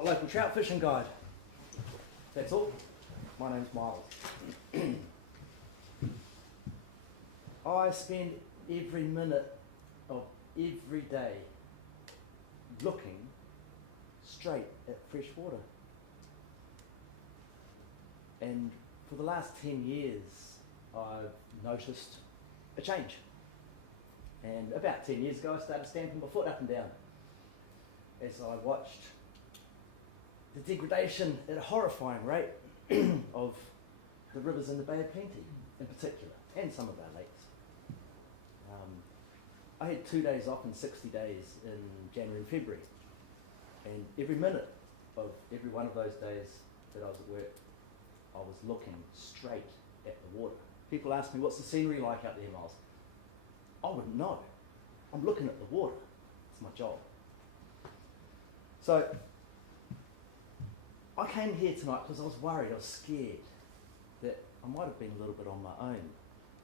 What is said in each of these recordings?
I'm a local trout fishing guide. That's all. My name's Miles. I spend every minute of every day looking straight at fresh water. And for the last 10 years, I've noticed a change. And about 10 years ago, I started stamping my foot up and down as I watched the degradation at a horrifying rate of the rivers in the Bay of Plenty in particular, and some of our lakes. I had 2 days off in 60 days in January and February, and every minute of every one of those days that I was at work, I was looking straight at the water. People ask me, what's the scenery like out there, Miles? I wouldn't know. I'm looking at the water. It's my job. So I came here tonight because I was worried, I was scared that I might have been a little bit on my own.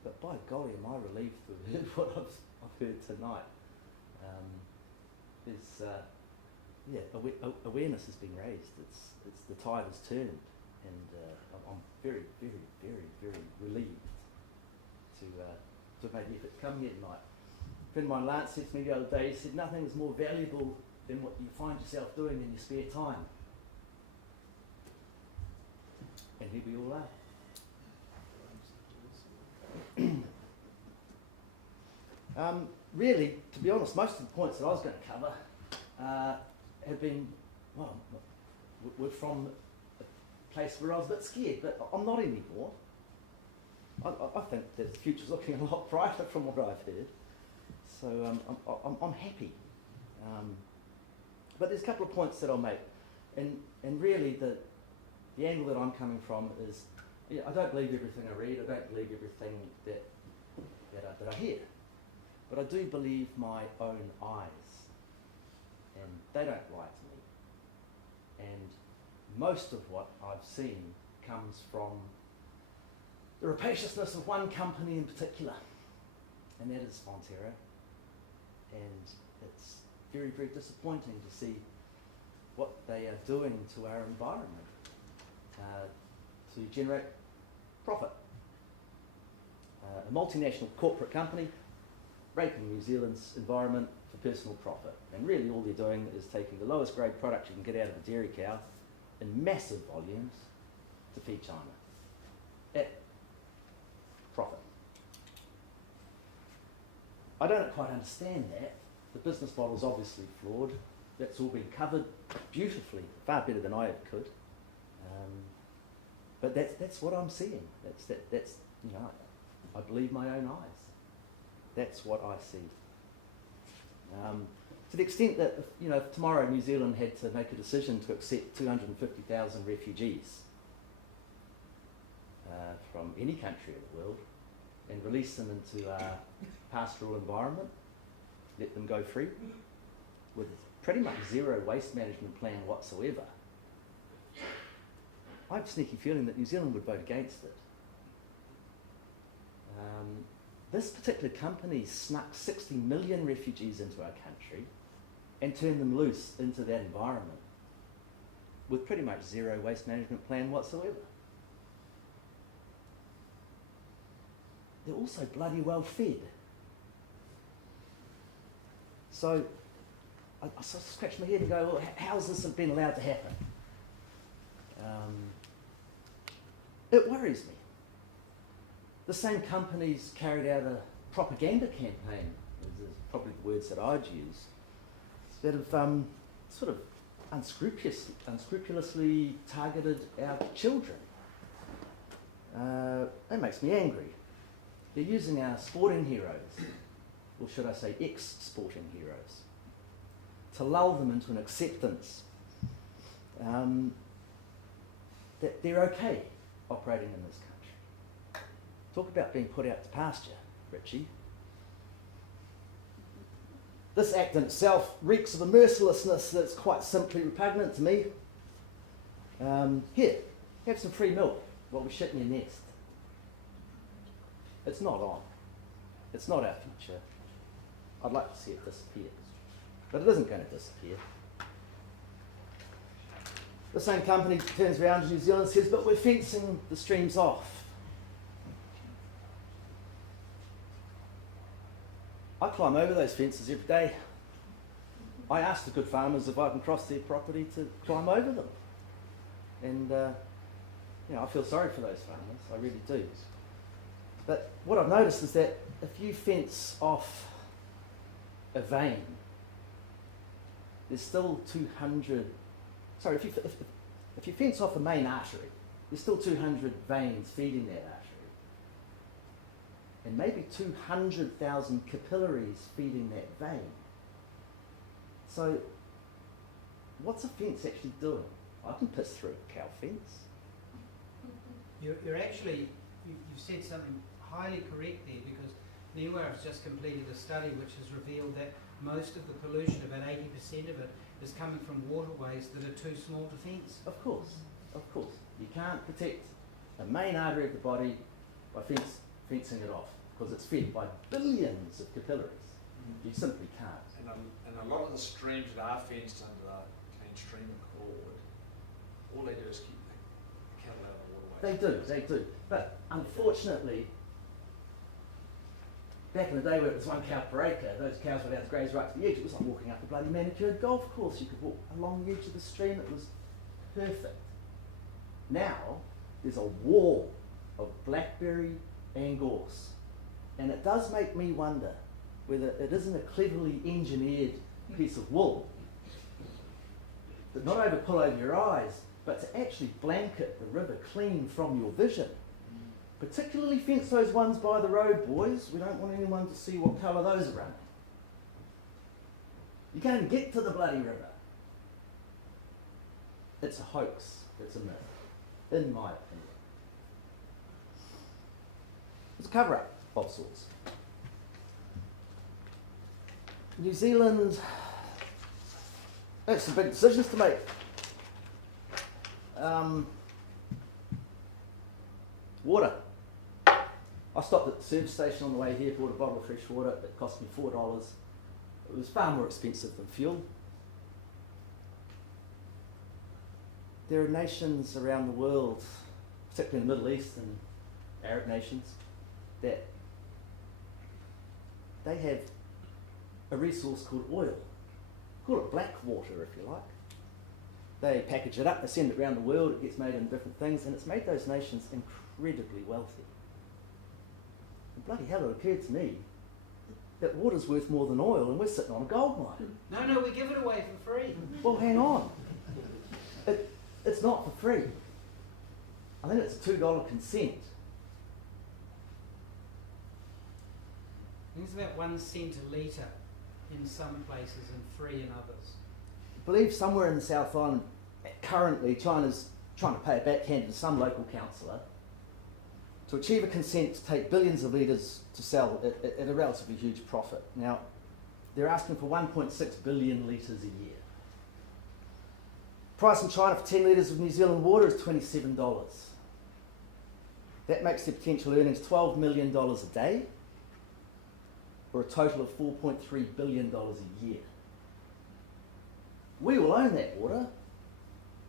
But by golly, am I relieved to have heard what I've heard tonight. Awareness has been raised. It's the tide has turned, and I'm very, very, very, very relieved to have made the effort to come here tonight. A friend of mine, Lance, said to me the other day, he said, nothing is more valuable than what you find yourself doing in your spare time. And here we all are. Really, to be honest, most of the points that I was going to cover have been, were from a place where I was a bit scared, but I'm not anymore. I think that the future's looking a lot brighter from what I've heard, so I'm happy. But there's a couple of points that I'll make, and really the angle that I'm coming from is, I don't believe everything I read, I don't believe everything that I hear, but I do believe my own eyes, and they don't lie to me. And most of what I've seen comes from the rapaciousness of one company in particular, and that is Fonterra. And it's very, very disappointing to see what they are doing to our environment to generate profit. A multinational corporate company raping New Zealand's environment for personal profit. And really all they're doing is taking the lowest grade product you can get out of a dairy cow in massive volumes to feed China at profit. I don't quite understand that. The business model's obviously flawed. That's all been covered beautifully, far better than I ever could. But that's what I'm seeing. That's I believe my own eyes. That's what I see. To the extent that if tomorrow New Zealand had to make a decision to accept 250,000 refugees from any country in the world and release them into a pastoral environment, let them go free, with pretty much zero waste management plan whatsoever, I have a sneaky feeling that New Zealand would vote against it. This particular company snuck 60 million refugees into our country and turned them loose into that environment with pretty much zero waste management plan whatsoever. They're also bloody well fed. So I sort of scratch my head and go, well, how's this been allowed to happen? It worries me. The same companies carried out a propaganda campaign, is probably the words that I'd use, that have sort of unscrupulously targeted our children. That makes me angry. They're using our sporting heroes, or should I say ex-sporting heroes, to lull them into an acceptance that they're okay operating in this country. Talk about being put out to pasture, Richie. This act in itself reeks of a mercilessness that's quite simply repugnant to me. Here, have some free milk while we shit in your nest. It's not on. It's not our future. I'd like to see it disappear. But it isn't going to disappear. the same company turns around to New Zealand and says, but we're fencing the streams off. I climb over those fences every day. I ask the good farmers if I can cross their property to climb over them. And I feel sorry for those farmers, I really do. But what I've noticed is that if you fence off a vein, there's still 200, sorry, if you fence off a main artery, there's still 200 veins feeding that artery. And maybe 200,000 capillaries feeding that vein. So, what's a fence actually doing? I can piss through a cow fence. You're actually, you've said something highly correct there, because NIWA has just completed a study which has revealed that most of the pollution, about 80% of it, is coming from waterways that are too small to fence. Of course. You can't protect a main artery of the body by fencing it off, because it's fed by billions of capillaries. You simply can't. And a lot of the streams that are fenced under the Clean Stream Accord, all they do is keep the cattle out of the waterways. They do. But unfortunately, back in the day where it was 1 cow per acre, those cows were allowed to graze right to the edge. It was like walking up a bloody manicured golf course. You could walk along the edge of the stream. It was perfect. Now, there's a wall of blackberry and gorse. And it does make me wonder whether it isn't a cleverly engineered piece of wool that not only pull over your eyes, but to actually blanket the river clean from your vision. Particularly fence those ones by the road, boys. We don't want anyone to see what colour those are running. You can't get to the bloody river. It's a hoax. It's a myth, in my opinion. It's a cover-up of sorts. New Zealand, that's some big decisions to make. Water. I stopped at the service station on the way here, bought a bottle of fresh water. It cost me $4. It was far more expensive than fuel. There are nations around the world, particularly in the Middle East and Arab nations, that they have a resource called oil. Call it black water, if you like. They package it up, they send it around the world, it gets made into different things, and it's made those nations incredibly wealthy. And bloody hell, it occurred to me that water's worth more than oil, and we're sitting on a gold mine. No, we give it away for free. Well, hang on. It's not for free. I think it's a $2 consent. I think it's about 1 cent a litre in some places and 3 in others. I believe somewhere in the South Island, currently China's trying to pay a backhand to some local councillor to achieve a consent to take billions of litres to sell at a relatively huge profit. Now, they're asking for 1.6 billion litres a year. Price in China for 10 litres of New Zealand water is $27. That makes their potential earnings $12 million a day, or a total of $4.3 billion a year. We will own that water.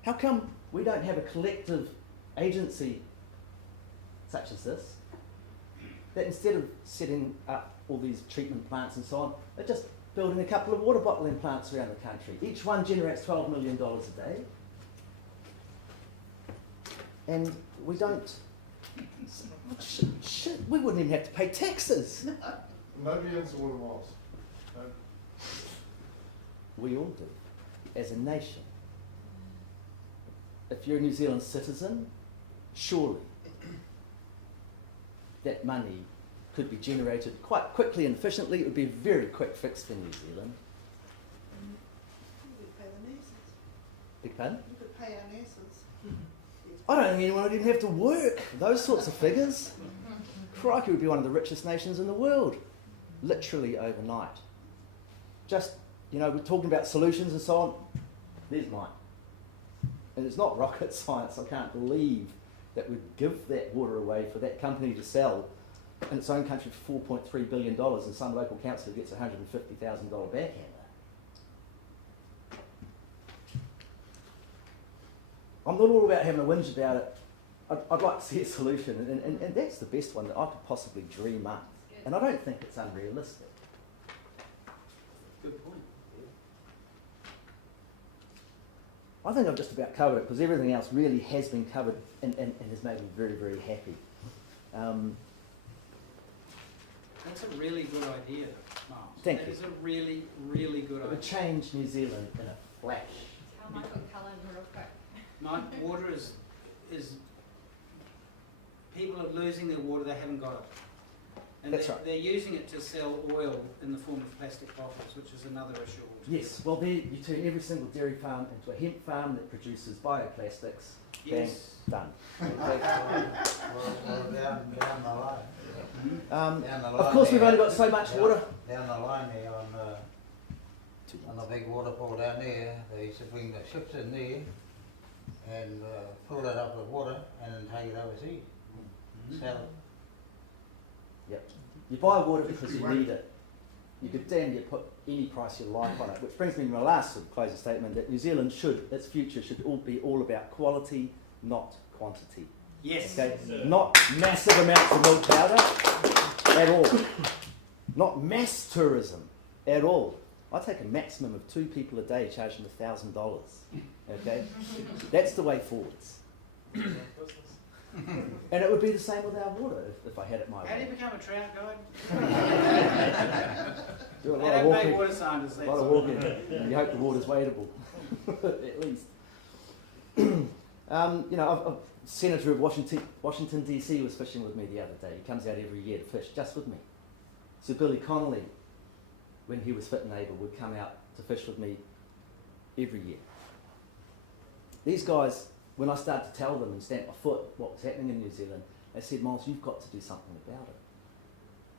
How come we don't have a collective agency such as this, that instead of setting up all these treatment plants and so on, they're just building a couple of water bottling plants around the country. Each one generates $12 million a day. And we don't, we wouldn't even have to pay taxes. Nobody owns the water miles. No. We all do, as a nation. If you're a New Zealand citizen, surely that money could be generated quite quickly and efficiently. It would be a very quick fix for New Zealand. You could pay the nurses. Big pardon? You could pay our nurses. I don't think anyone would even have to work. Those sorts of figures. Crikey, would be one of the richest nations in the world. Literally overnight. Just, we're talking about solutions and so on. There's mine. And it's not rocket science. I can't believe that we'd give that water away for that company to sell in its own country for $4.3 billion, and some local councillor gets a $150,000 backhander. I'm not all about having a whinge about it. I'd like to see a solution, and that's the best one that I could possibly dream up. And I don't think it's unrealistic. Good point. I think I've just about covered it because everything else really has been covered and has made me very, very happy. That's a really good idea, Miles. Thank you. That is a really, really good It would idea. change New Zealand in a flash. Tell Michael Cullen real quick. Mike, water is people are losing their water, they haven't got it. And That's right. they're using it to sell oil in the form of plastic bottles, which is another issue altogether. Yes, well, there you turn every single dairy farm into a hemp farm that produces bioplastics. Yes. Bang, done. Well, down the line. Down the Of line course, we've there, only got so much water. Down the line there on the big waterfall down there, they used to bring the ships in there and fill it up with water and then take it overseas. Sell it. Yep. You buy water because you need it. You could damn you put any price you like on it, which brings me to my last sort of closing statement that New Zealand its future should be all about quality, not quantity. Yes. Okay? Not massive amounts of milk powder at all. Not mass tourism at all. I take a maximum of 2 people a day charging $1,000. Okay? That's the way forwards. And it would be the same with our water if I had it my How do you way. become a trout guide? Do a They lot of don't pay walking. water scientists. A That's lot of all. walking. And you hope the water's wadeable, at least. You know, a senator of Washington DC was fishing with me the other day. He comes out every year to fish just with me. Sir Billy Connolly, when he was fit and able, would come out to fish with me every year. These guys, when I started to tell them and stamp my foot what was happening in New Zealand, they said, Miles, you've got to do something about it.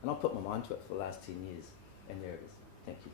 And I put my mind to it for the last 10 years, and there it is. Thank you.